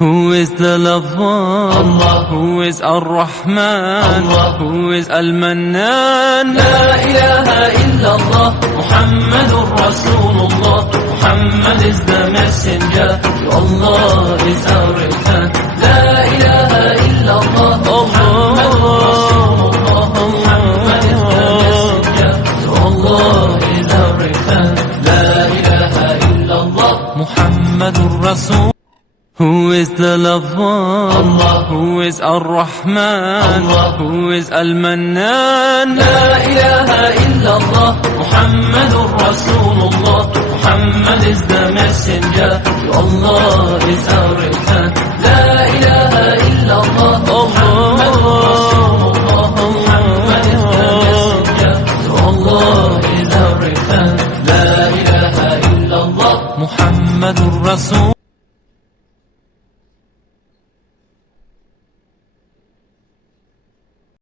Who is the lover? Allah. Who is Ar-Rahman? Allah. Who is Al-Mannan? La ilaha illallah, Muhammadur Rasulullah. Muhammad is the messenger, to Allah is our return. La ilaha illallah, Muhammadur Rasulullah. Muhammad is the messenger, to Allah is our return. La ilaha illallah, Muhammadur Rasul. Who is the lover? Allah. Who is Ar-Rahman? Allah. Who is Al-Mannan? La ilaha illallah, Muhammadur Rasulullah. Muhammad is the messenger, to Allah is our return.